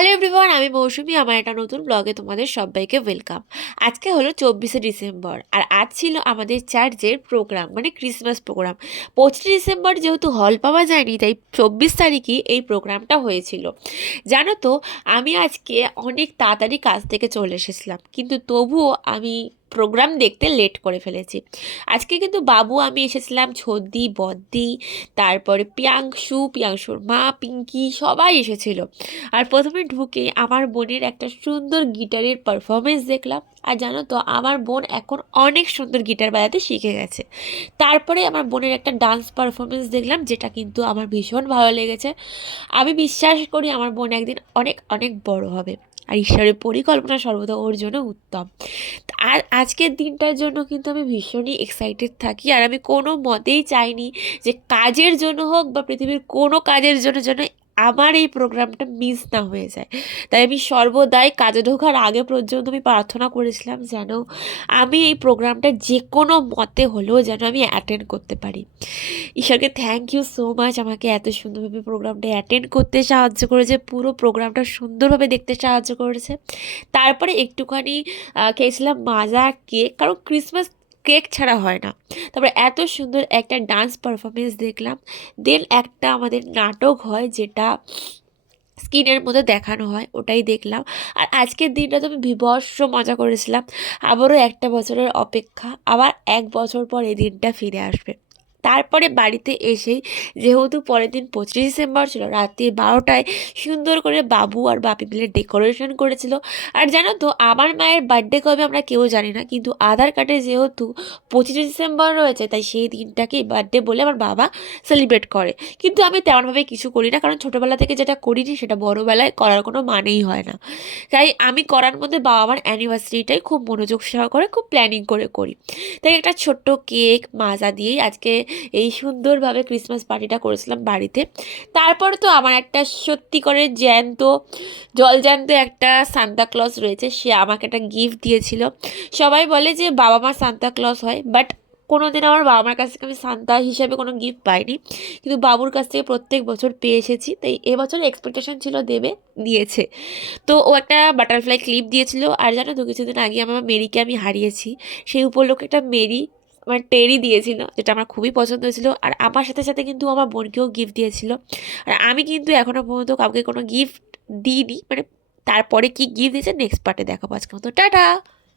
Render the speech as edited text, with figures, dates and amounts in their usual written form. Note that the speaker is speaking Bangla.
হ্যালো এভরিওয়ান, আমি মৌসুমি। আমার একটা নতুন ব্লগে তোমাদের সবাইকে ওয়েলকাম। আজকে হলো 24শে ডিসেম্বর, আর আজ ছিল আমাদের চার্চের প্রোগ্রাম, মানে ক্রিসমাস প্রোগ্রাম। 25শে ডিসেম্বর যেহেতু হল পাওয়া যায়নি, তাই 24 তারিখই এই প্রোগ্রামটা হয়েছিল। জানো তো, আমি আজকে অনেক তাড়াতাড়ি কাজ থেকে চলে এসেছিলাম, কিন্তু তবুও আমি প্রোগ্রাম দেখতে লেট করে ফেলেছি। আজকে কিন্তু বাবু, আমি এসেছিলাম, ছোদ্দি, বদ্দি, তারপরে পিয়াংশুর মা, পিঙ্কি, সবাই এসেছিল। আর প্রথমে ঢুকে আমার বোনের একটা সুন্দর গিটারের পারফরমেন্স দেখলাম। আর জানো তো, আমার বোন এখন অনেক সুন্দর গিটার বাজাতে শিখে গেছে। তারপরে আমার বোনের একটা ডান্স পারফরমেন্স দেখলাম, যেটা কিন্তু আমার ভীষণ ভালো লেগেছে। আমি বিশ্বাস করি আমার বোন একদিন অনেক অনেক বড় হবে, আর ঈশ্বরের পরিকল্পনা সর্বদা ওর জন্য উত্তম। আর আজকের দিনটার জন্য কিন্তু আমি ভীষণই এক্সাইটেড থাকি, আর আমি কোনো মতেই চাইনি যে কাজের জন্য হোক বা পৃথিবীর কোনো কাজের জন্য যেন আমার এই প্রোগ্রামটা মিস না হয়ে যায়। তাই আমি সর্বদাই কাজে ঢোকার আগে পর্যন্ত আমি প্রার্থনা করেছিলাম যেন আমি এই প্রোগ্রামটা যে কোনো মতে হলেও যেন আমি অ্যাটেন্ড করতে পারি। ঈশ্বরকে থ্যাংক ইউ সো মাচ, আমাকে এত সুন্দরভাবে প্রোগ্রামটা অ্যাটেন্ড করতে সাহায্য করেছে, পুরো প্রোগ্রামটা সুন্দরভাবে দেখতে সাহায্য করেছে। তারপরে একটুখানি খেয়েছিলাম মাজা কেক, কারণ ক্রিসমাস কেক ছাড়া হয় না। তারপরে এত সুন্দর একটা ডান্স পারফরমেন্স দেখলাম। দেন একটা আমাদের নাটক হয়, যেটা স্ক্রিনের মধ্যে দেখানো হয়, ওটাই দেখলাম। আর আজকের দিনটা তো আমি বিভৎস মজা করেছিলাম। আবারও একটা বছরের অপেক্ষা, আবার 1 বছর পর এই দিনটা ফিরে আসবে। তারপরে বাড়িতে এসেই, যেহেতু পরের দিন 25 ডিসেম্বর ছিল, রাত্রি 12টায় সুন্দর করে বাবু আর বাপি মিলে ডেকোরেশন করেছিল। আর জানো তো, আমার মায়ের বার্থডে কবে আমরা কেউ জানি না, কিন্তু আধার কার্ডে যেহেতু 25 ডিসেম্বর রয়েছে, তাই সেই দিনটাকেই বার্থডে বলে আমার বাবা সেলিব্রেট করে। কিন্তু আমি তেমনভাবে কিছু করি না, কারণ ছোটোবেলা থেকে যেটা করিনি সেটা বড়োবেলায় করার কোনো মানেই হয় না। তাই আমি করার মধ্যে বাবা আমার অ্যানিভার্সারিটাই খুব মনোযোগ সহকারে, খুব প্ল্যানিং করে করি। তাই একটা ছোট্ট কেক মাজা দিয়েই আজকে এই সুন্দরভাবে ক্রিসমাস পার্টিটা করেছিলাম বাড়িতে। তারপরে তো আমার একটা সত্যি করে জ্যান্ত, জলজ্যান্ত একটা সান্তা ক্লজ রয়েছে, সে আমাকে একটা গিফট দিয়েছিল। সবাই বলে যে বাবা মা সান্তা ক্লজ হয়, বাট কোনোদিন আমার বাবা মার কাছ থেকে আমি সান্তা হিসাবে কোনো গিফট পাইনি, কিন্তু বাবুর কাছ থেকে প্রত্যেক বছর পেয়ে এসেছি। তাই এবছর এক্সপেকটেশন ছিল দেবে, দিয়েছে। তো ও একটা বাটারফ্লাই ক্লিপ দিয়েছিল। আর জানো তো, কিছুদিন আগে আমার মেরিকে আমি হারিয়েছি, সেই উপলক্ষে একটা মেরি, আমার টেরি দিয়েছিল, যেটা আমার খুবই পছন্দ হয়েছিল। আর আমার সাথে সাথে কিন্তু আমার বোনকেও গিফট দিয়েছিল। আর আমি কিন্তু এখনও পর্যন্ত কাউকে কোনো গিফট দিইনি, মানে তারপরে কি গিফট দিয়েছে নেক্সট পার্টে দেখাবো। আজকের মতো টাটা।